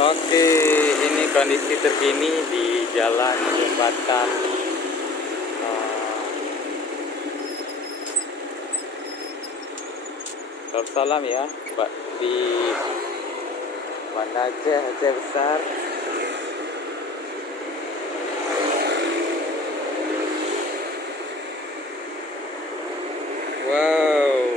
Oke, ini kondisi terkini di Jalan Jembatan Darussalam ya, Pak, di Banda Aceh Besar. Wow.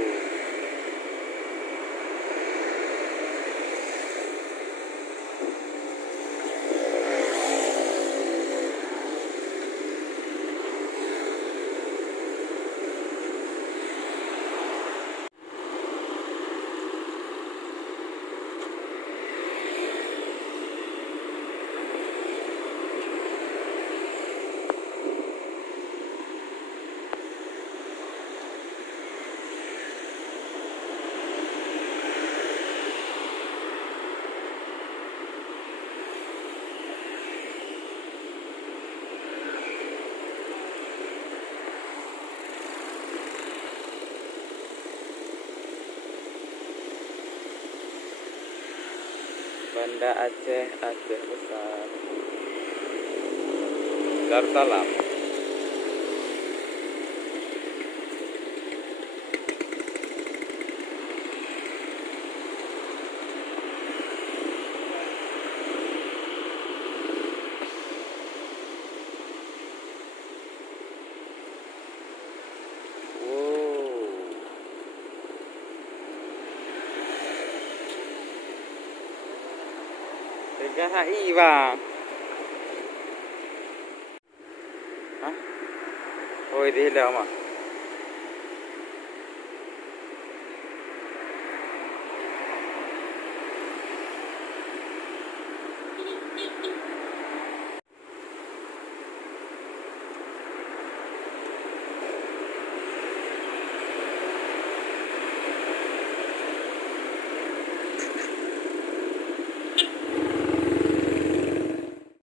Banda Aceh Besar Darussalam. PKHI bang. Hah? Oh ini lama.